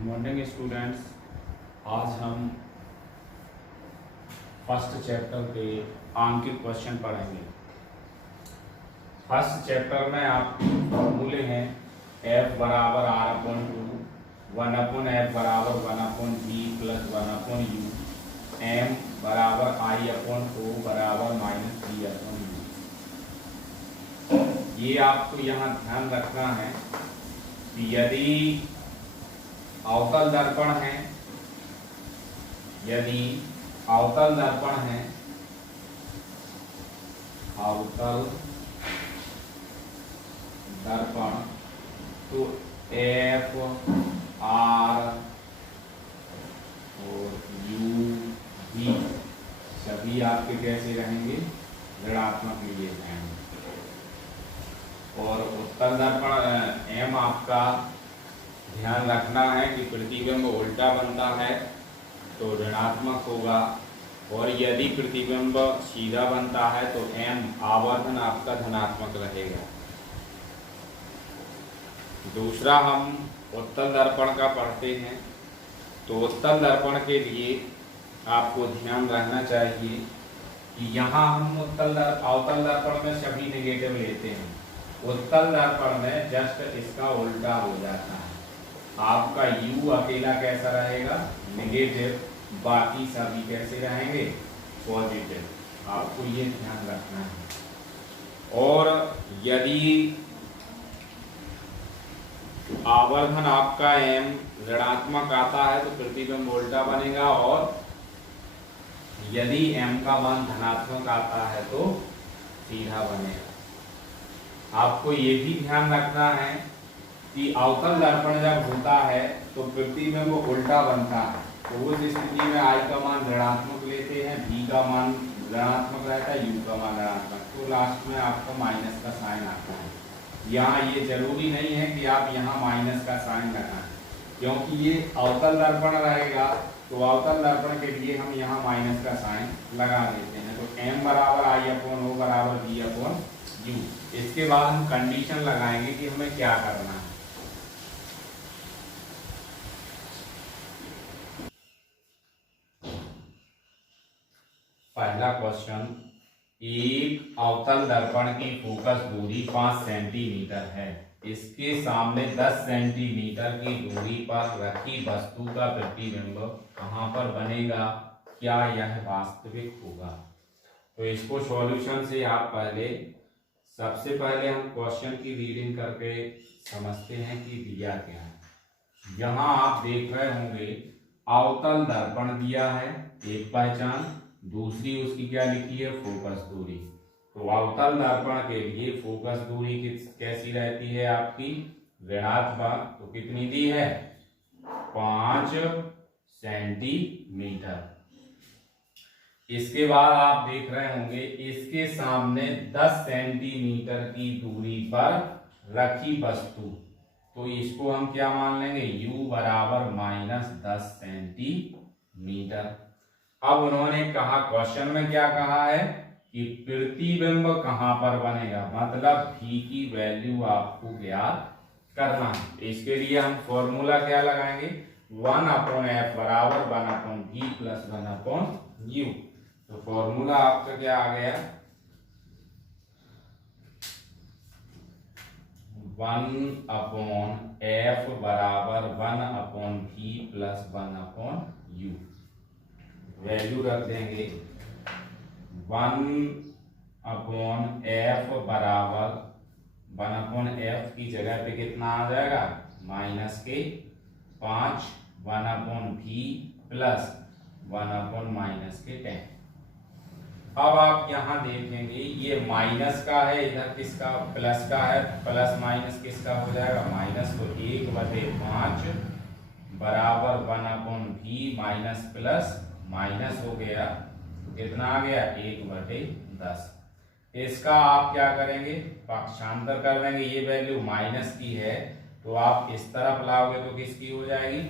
Morning students, आज हम first chapter के आंकिक क्वेश्चन पढ़ेंगे। फर्स्ट चैप्टर में आपके फॉर्मूले हैं f बराबर r अपॉन 2, 1 अपॉन f बराबर 1 upon v plus 1 upon u, m बराबर i अपॉन o बराबर माइनस v अपॉन u। ये आपको यहाँ ध्यान रखना है कि यदि अवतल दर्पण है, यदि अवतल दर्पण है, अवतल दर्पण, तो F, R और U, V सभी आपके कैसे रहेंगे? ऋणात्मक लिए जाएंगे। और उत्तल दर्पण M आपका ध्यान रखना है कि प्रतिबिंब उल्टा बनता है तो ऋणात्मक होगा, और यदि प्रतिबिंब सीधा बनता है तो M आवर्धन आपका धनात्मक रहेगा। दूसरा हम उत्तल दर्पण का पढ़ते हैं। तो उत्तल दर्पण के लिए आपको ध्यान रखना चाहिए कि यहाँ हम अवतल दर्पण में सभी नेगेटिव लेते हैं, उत्तल दर्पण में जस्ट इसका उल्टा हो जाता है। आपका U अकेला कैसा रहेगा? नेगेटिव, बाकी सभी कैसे रहेंगे? पॉजिटिव। आपको ये ध्यान रखना है। और यदि आवर्धन आपका M ऋणात्मक आता है तो प्रतिबिंब उल्टा बनेगा, और यदि M का मान धनात्मक आता है तो सीधा बनेगा। आपको ये भी ध्यान रखना है कि अवतल दर्पण जब होता है तो प्रतिबिंब उल्टा बनता है, तो उस स्थिति में I का मान ऋणात्मक लेते हैं, V का मान ऋणात्मक रहता है, U का मान ऋणात्मक, तो लास्ट में आपका माइनस का साइन आता है। यहाँ ये जरूरी नहीं है कि आप यहाँ माइनस का साइन लगाएं, क्योंकि ये अवतल दर्पण रहेगा, तो अवतल दर्पण के लिए हम यहाँ माइनस का साइन लगा देते हैं। तो M बराबर I अपॉन O बराबर V अपॉन U। इसके बाद हम कंडीशन लगाएंगे कि हमें क्या करना है। पहला क्वेश्चन, एक अवतल दर्पण की फोकस दूरी 5 सेंटीमीटर है, इसके सामने 10 सेंटीमीटर की दूरी पर रखी वस्तु का प्रतिबिंब कहाँ पर बनेगा? क्या यह वास्तविक होगा? तो इसको सॉल्यूशन से आप सबसे पहले हम क्वेश्चन की रीडिंग करके समझते हैं कि दिया क्या है। यहाँ आप देख रहे होंगे अवतल दर्पण दिया है, एक पहचान, दूसरी उसकी क्या लिखी है? फोकस दूरी। तो अवतल दर्पण के लिए फोकस दूरी कैसी रहती है आपकी? ऋणात्मक। तो कितनी दी है? 5 सेंटीमीटर। इसके बाद आप देख रहे होंगे इसके सामने 10 सेंटीमीटर की दूरी पर रखी वस्तु, तो इसको हम क्या मान लेंगे? U बराबर माइनस 10 सेंटीमीटर। अब उन्होंने कहा, क्वेश्चन में क्या कहा है कि प्रतिबिंब कहां पर बनेगा, मतलब V की वैल्यू आपको ज्ञात करना है। इसके लिए हम फॉर्मूला क्या लगाएंगे? 1 अपॉन F बराबर 1 upon V plus 1 upon U। तो फॉर्मूला आपका क्या आ गया? 1 अपॉन F बराबर 1 upon V plus 1 upon U। Value रख देंगे 1 अपॉन F बराबर 1 अपॉन F की जगह पे कितना आ जाएगा? माइनस के 5, 1 upon V plus 1 upon minus के 10। अब आप यहाँ देखेंगे ये माइनस का है, इधर किसका? प्लस का है, प्लस माइनस किसका हो जाएगा? माइनस। तो 1/5 बराबर 1 upon V minus plus minus हो गया, तो कितना आ गया? 1/10। इसका आप क्या करेंगे? पक्षांतर कर देंगे। ये वैल्यू माइनस की है तो आप इस तरफ लाओगे तो किसकी हो जाएगी?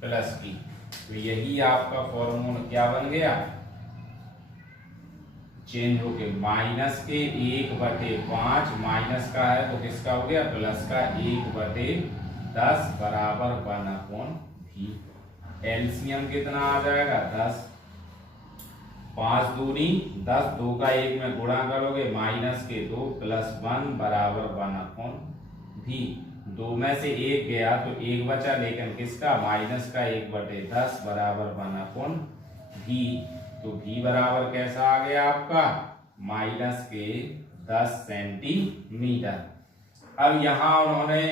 प्लस की। तो यही आपका फॉर्मूला क्या बन गया? चेंज हो गया, माइनस के 1/5 माइनस का है तो किसका हो गया? प्लस का 1/10 बराबर 1 अपॉन भी। एलसीएम कितना आ जाएगा 10, 5 दूनी 10, 2 का 1 में गुणा करोगे माइनस के 2 प्लस 1 बराबर 1 अपॉन भी। 2 में से 1 गया तो 1 बचा, लेकिन किसका माइनस का 1/10 बराबर 1 अपॉन भी। तो भी बराबर कैसा आ गया आपका माइनस के 10 सेंटीमीटर। अब यहां उन्होंने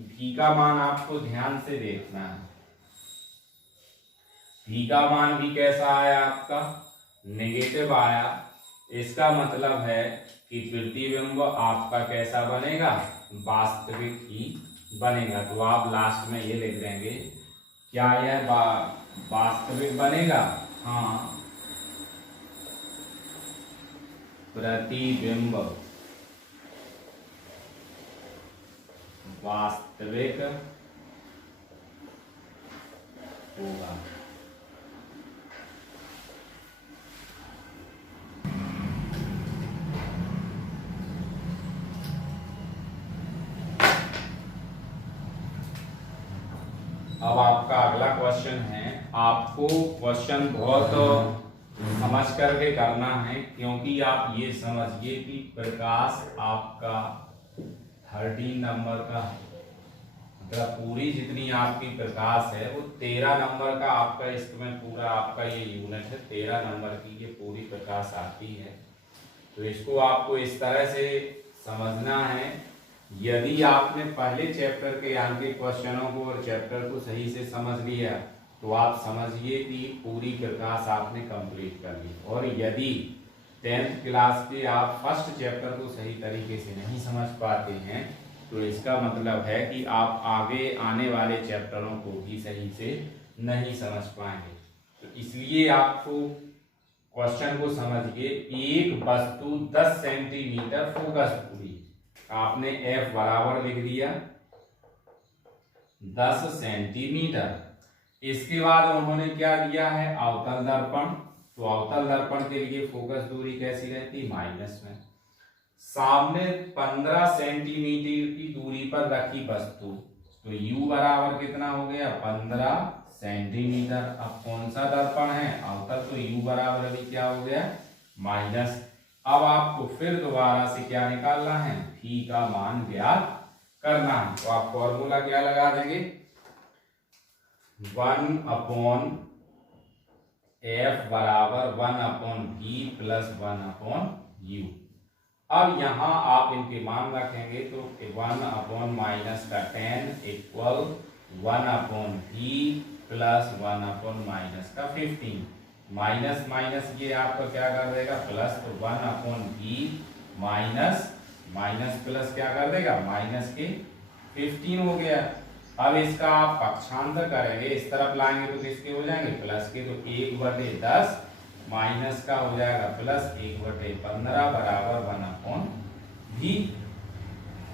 भी का मान आपको ध्यान से देखना है। भी का मान भी कैसा आया आपका नेगेटिव आया। इसका मतलब है कि प्रतिबिंब आपका कैसा बनेगा वास्तविक ही बनेगा। तो आप लास्ट में ये लिख देंगे क्या यह वास्तविक बनेगा। हाँ, प्रतिबिंब वास्तविक होगा। अब आपका अगला क्वेश्चन है। आपको क्वेश्चन बहुत समझ करके करना है, क्योंकि आप ये समझिए कि प्रकाश आपका 13 नंबर का मतलब पूरी जितनी आपकी प्रकाश है वो 13 नंबर का आपका इसमें पूरा आपका ये यूनिट है। 13 नंबर की ये पूरी प्रकाश आती है। तो इसको आपको इस तरह से समझना है। यदि आपने पहले चैप्टर के यहाँ के क्वेश्चनों को और चैप्टर को सही से समझ लिया तो आप समझिए कि पूरी प्रकाश आपने कंप्लीट कर ली। और यदि 10th क्लास के आप फर्स्ट चैप्टर को सही तरीके से नहीं समझ पाते हैं तो इसका मतलब है कि आप आगे आने वाले चैप्टरों को भी सही से नहीं समझ पाएंगे। तो इसलिए आपको क्वेश्चन को समझिए। एक वस्तु 10 सेंटीमीटर फोकस पूरी, आपने F बराबर लिख दिया 10 सेंटीमीटर। इसके बाद उन्होंने क्या दिया है अवतल दर्पण। तो अवतल दर्पण के लिए फोकस दूरी कैसी रहती माइनस में। सामने 15 सेंटीमीटर की दूरी पर रखी वस्तु, तो U बराबर कितना हो गया 15 सेंटीमीटर। अब कौन सा दर्पण है अवतल, तो U बराबर अभी क्या हो गया माइनस। अब आपको फिर दोबारा से क्या निकालना है भी का मान ज्ञात करना है। तो आप फॉर्मूला क्या लगा देंगे 1 अपॉन F बराबर 1 upon V plus 1 upon U। अब यहां आप इनके मान रखेंगे तो 1 अपॉन माइनस का 10 equal 1 upon V plus 1 upon minus का 15। माइनस माइनस ये आपका क्या कर देगा प्लस, तो 1 upon V minus minus plus क्या कर देगा माइनस के 15 हो गया। अब इसका आप पक्षांतर करेंगे, इस तरफ लाएंगे तो किसके हो जाएंगे प्लस के। तो 1/10 माइनस का हो जाएगा प्लस 1/15 बराबर 1 अपॉन भी।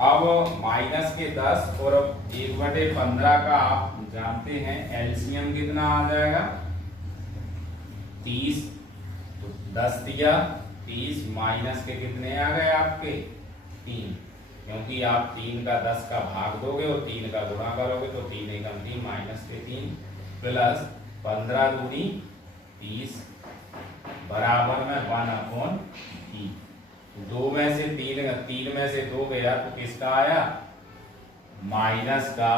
अब माइनस के 10 और 1/15 का आप जानते हैं एलसीएम कितना आ जाएगा 30। तो 10 दिया 30 माइनस के कितने आ गए आपके 3, क्योंकि आप 3 का 10 का भाग दोगे और 3 का गुणा करोगे तो 3 एकम 3 माइनस के 3 प्लस 15 दूनी 30 बराबर में 1 अपॉन भी। 2 में से 3 में से 2 गया तो किसका आया माइनस का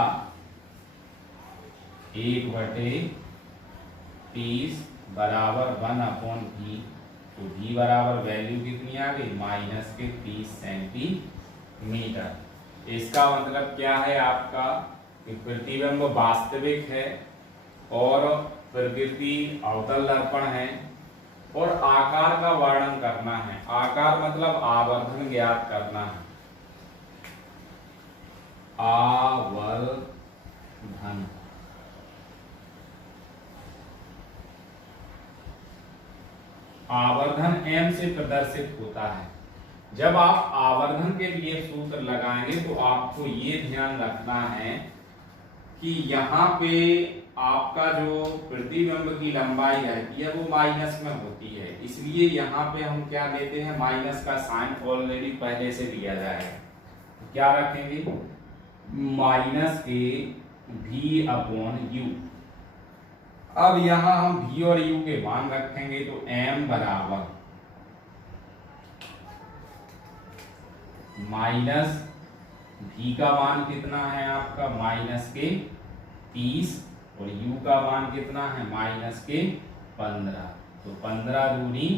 1/30 बराबर 1 अपॉन भी। तो भी बराबर वैल्यू कितनी आ गई माइनस के 30 सेंटीमीटर। इसका मतलब क्या है आपका कि प्रतिबिंब वास्तविक है और प्रकृति अवतल दर्पण है और आकार का वर्णन करना है। आकार मतलब आवर्धन ज्ञात करना है। आवर्धन आवर्धन m से प्रदर्शित होता है। जब आप आवर्धन के लिए सूत्र लगाएंगे तो आपको ये ध्यान रखना है कि यहाँ पे आपका जो प्रतिबिंब की लंबाई रहती है वो माइनस में होती है, इसलिए यहाँ पे हम क्या लेते हैं माइनस का साइन ऑलरेडी पहले से लिया जाएगा। तो क्या रखेंगे माइनस के v अपॉन u। अब यहां हम v और u के मान रखेंगे तो m बराबर माइनस v का मान कितना है आपका माइनस के 30 और u का मान कितना है माइनस के 15। तो 15 दूनी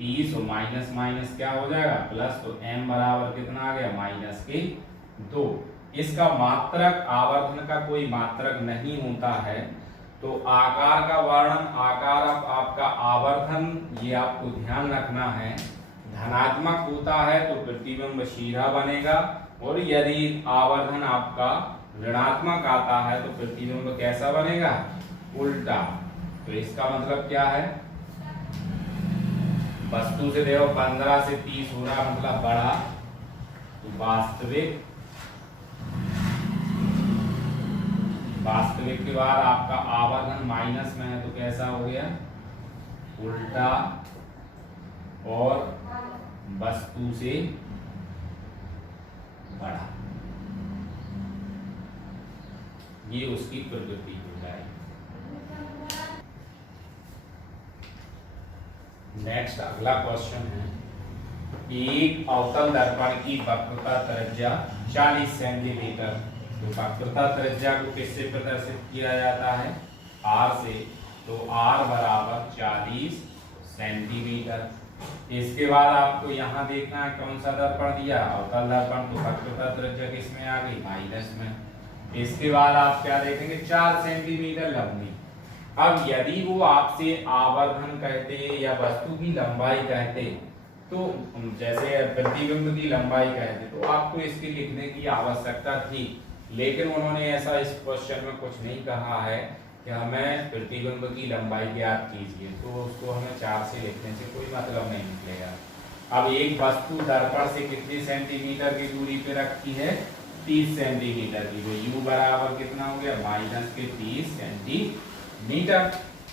30 और माइनस माइनस क्या हो जाएगा प्लस। तो m बराबर कितना आ गया माइनस के 2। इसका मात्रक आवर्धन का कोई मात्रक नहीं होता है। तो आकार का वर्णन आकार आपका आवर्धन ये आपको ध्यान रखना है। धनात्मक होता है तो प्रतिबिंब सीधा बनेगा और यदि आवर्धन आपका ऋणात्मक आता है तो प्रतिबिंब कैसा बनेगा उल्टा। तो इसका मतलब क्या है वस्तु से देखो 15 से 30 हो रहा मतलब बड़ा। तो वास्तविक के बाद आपका आवर्धन माइनस में है तो कैसा हो गया उल्टा और वस्तु से बड़ा। ये उसकी प्रवृत्ति हो जाएगी। नेक्स्ट अगला क्वेश्चन है एक अवतल दर्पण की वक्रता त्रिज्या 40 सेंटीमीटर। तो वक्रता त्रिज्या को किससे प्रदर्शित किया जाता है r से। तो r बराबर 40 सेंटीमीटर। इसके बाद आपको यहाँ देखना है कौन सा दर्पण दिया अवतल दर्पण। तो वक्रता त्रिज्या किसमें आ गई माइनस में। इसके बाद आप क्या देखेंगे 4 सेंटीमीटर लंबी। अब यदि वो आपसे आवर्धन कहते या वस्तु की लंबाई कहते तो जैसे प्रतिबिंब की लंबाई कहते तो आपको इसके लिखने की आवश्यकता थी। लेकिन उन्होंने ऐसा इस क्वेश्चन में कुछ नहीं कहा है कि हमें प्रतिबिंब की लंबाई ज्ञात कीजिए। तो उसको हमें 4 से लिखने से कोई मतलब नहीं निकलेगा। अब एक वस्तु दर्पण से कितने सेंटीमीटर की दूरी पे रखी है 30 सेंटीमीटर की। तो u बराबर कितना हो गया माइनस के 30 सेंटीमीटर।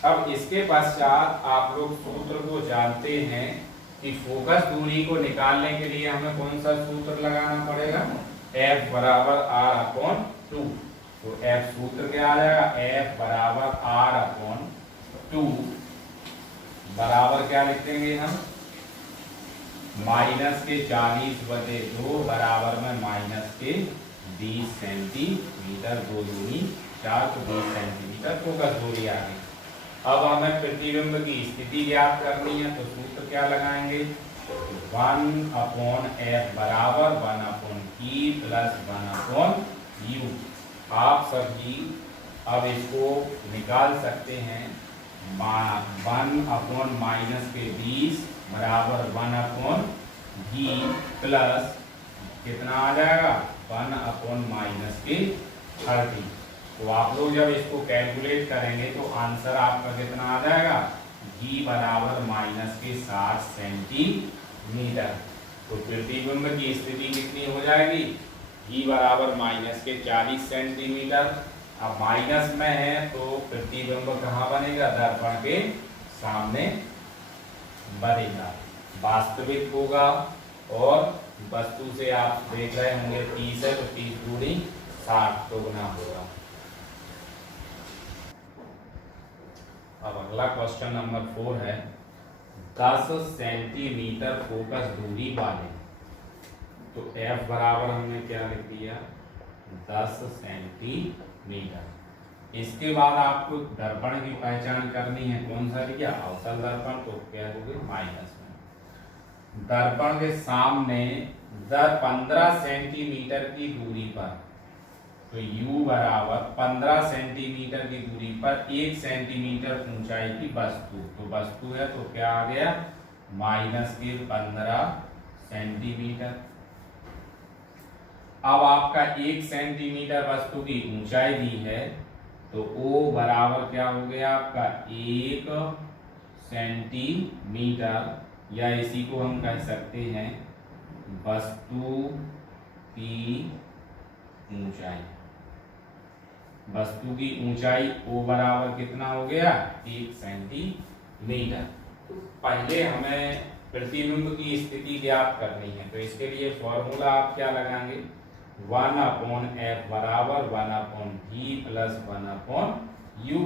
अब इसके पश्चात आप लोग सूत्र को जानते हैं कि फोकस दूरी को निकालने के लिए हमें कौन सा सूत्र लगाना पड़ेगा F बराबर r अपॉन 2। तो F सूत्र क्या आ जाएगा F बराबर r अपॉन 2 बराबर क्या लिख देंगे हम माइनस के 40/2 बराबर में माइनस के 20 सेंटीमीटर। 2 दूनी 4 तो 20 सेंटीमीटर फोकस दूरी आ गई। अब हमें प्रतिबिंब की स्थिति ज्ञात करनी है तो सूत्र क्या लगाएंगे 1 अपॉन F बराबर 1 upon E plus 1 upon U। आप सभी अब इसको निकाल सकते हैं 1 अपॉन माइनस के 20 बराबर 1 अपॉन G प्लस कितना आ जाएगा 1 अपॉन माइनस के 30। तो आप लोग जब इसको कैलकुलेट करेंगे तो आंसर आपका कितना आ जाएगा G बराबर माइनस के 60 सेंटीमीटर। तो प्रतिबिंब की स्थिति कितनी हो जाएगी G बराबर माइनस के 40 सेंटीमीटर। अब माइनस में है तो प्रतिबिंब कहाँ बनेगा दर्पण के सामने बनेगा वास्तविक होगा। और वस्तु से आप देख रहे होंगे 30 है तो 30 दूनी 60 तो गुना होगा। अब अगला क्वेश्चन नंबर 4 है 10 सेंटीमीटर फोकस दूरी वाले। तो F बराबर हमने क्या लिख दिया 10 सेंटीमीटर। इसके बाद आपको दर्पण की पहचान करनी है कौन सा लिया अवतल दर्पण। तो क्या होगी माइनस में दर्पण के सामने 15 सेंटीमीटर की दूरी पर। तो u बराबर 15 सेंटीमीटर की दूरी पर 1 सेंटीमीटर ऊंचाई की वस्तु। तो वस्तु है तो क्या आ गया माइनस के 15 सेंटीमीटर। अब आपका 1 सेंटीमीटर वस्तु की ऊंचाई दी है तो O बराबर क्या हो गया आपका 1 सेंटीमीटर या इसी को हम कह सकते हैं वस्तु की ऊंचाई। वस्तु की ऊंचाई O बराबर कितना हो गया 1 सेंटीमीटर। पहले हमें प्रतिबिंब की स्थिति ज्ञात करनी है तो इसके लिए फॉर्मूला आप क्या लगाएंगे 1 अपॉन एफ बराबर 1 upon V plus 1 upon U.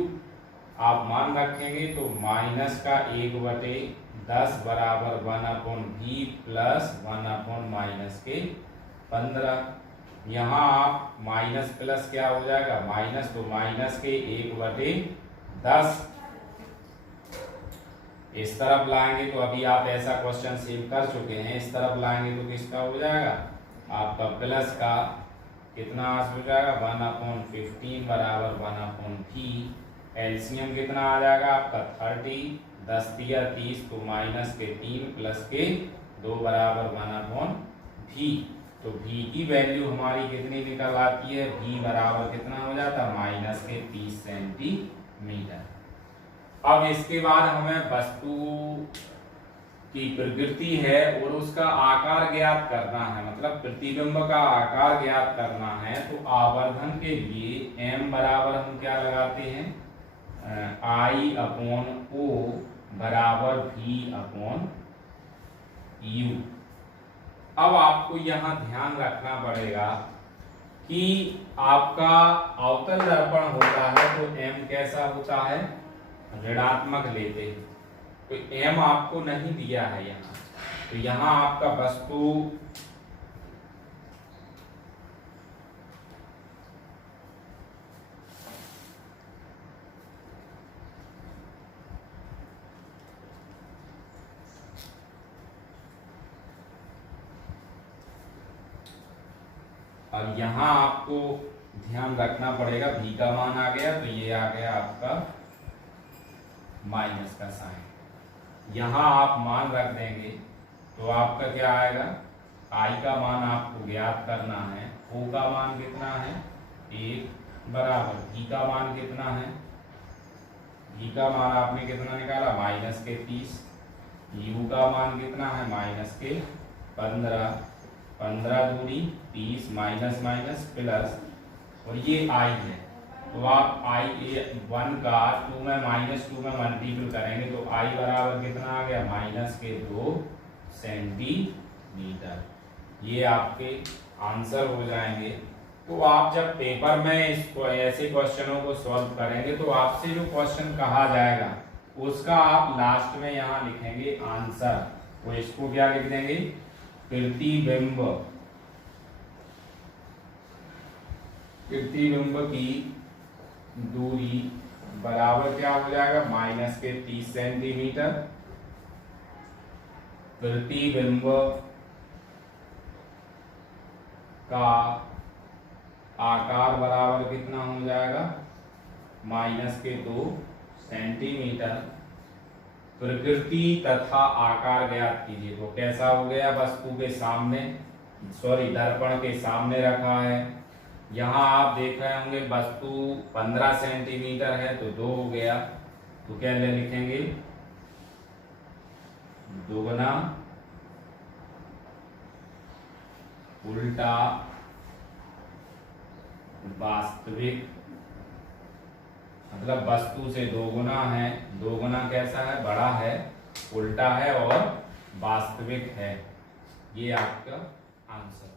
आप मान रखेंगे तो माइनस का 1/10 बराबर 1 upon V plus 1 upon minus के 15। यहाँ आप माइनस प्लस क्या हो जाएगा माइनस, तो माइनस के 1/10 इस तरफ लाएंगे तो अभी आप ऐसा क्वेश्चन सेव कर चुके हैं, इस तरफ लाएंगे तो किसका हो जाएगा आपका प्लस का कितना हो जाएगा 1 अपॉन 15 बराबर 1 अपॉन वी। एलसीएम कितना आ जाएगा आपका 30, 10 दिया 30 तो माइनस के 3 प्लस के 2 बराबर 1 अपॉन वी। तो v की वैल्यू हमारी कितनी निकल आती है, v बराबर कितना हो जाता है माइनस के 30 सेंटीमीटर। अब इसके बाद हमें वस्तु की प्रकृति है और उसका आकार ज्ञात करना है, मतलब प्रतिबिंब का आकार ज्ञात करना है। तो आवर्धन के लिए m बराबर हम क्या लगाते हैं I अपॉन O बराबर V अपॉन U। अब आपको यहाँ ध्यान रखना पड़ेगा कि आपका अवतल दर्पण होता है तो m कैसा होता है ऋणात्मक लेते हैं, तो m आपको नहीं दिया है यहाँ, तो यहाँ आपका वस्तु अब यहाँ आपको ध्यान रखना पड़ेगा v का मान आ गया तो ये आ गया आपका माइनस का साइन। यहाँ आप मान रख देंगे तो आपका क्या आएगा I का मान आपको ज्ञात करना है, O का मान कितना है 1 बराबर V का मान कितना है, V का मान आपने कितना निकाला माइनस के 30, U का मान कितना है माइनस के 15, 15 दूनी 30 माइनस माइनस प्लस, और ये I है तो आप I1 का 2 में माइनस 2 में मल्टीपल करेंगे तो I बराबर कितना आ गया माइनस के 2 सेंटीमीटर। ये आपके आंसर हो जाएंगे। तो आप जब पेपर में इसको ऐसे क्वेश्चनों को सॉल्व करेंगे तो आपसे जो क्वेश्चन कहा जाएगा उसका आप लास्ट में यहाँ लिखेंगे आंसर, तो इसको क्या लिख देंगे प्रतिबिंब की दूरी बराबर क्या हो जाएगा माइनस के 30 सेंटीमीटर। प्रतिबिंब का आकार बराबर कितना हो जाएगा माइनस के 2 सेंटीमीटर। प्रकृति तथा आकार ज्ञात कीजिए, तो कैसा हो गया वस्तु के सामने दर्पण के सामने रखा है। यहाँ आप देख रहे होंगे वस्तु 15 सेंटीमीटर है तो 2 हो गया, तो क्या लिखेंगे दोगुना उल्टा वास्तविक, मतलब वस्तु से 2 गुना है, 2 गुना कैसा है बड़ा है, उल्टा है और वास्तविक है। ये आपका आंसर।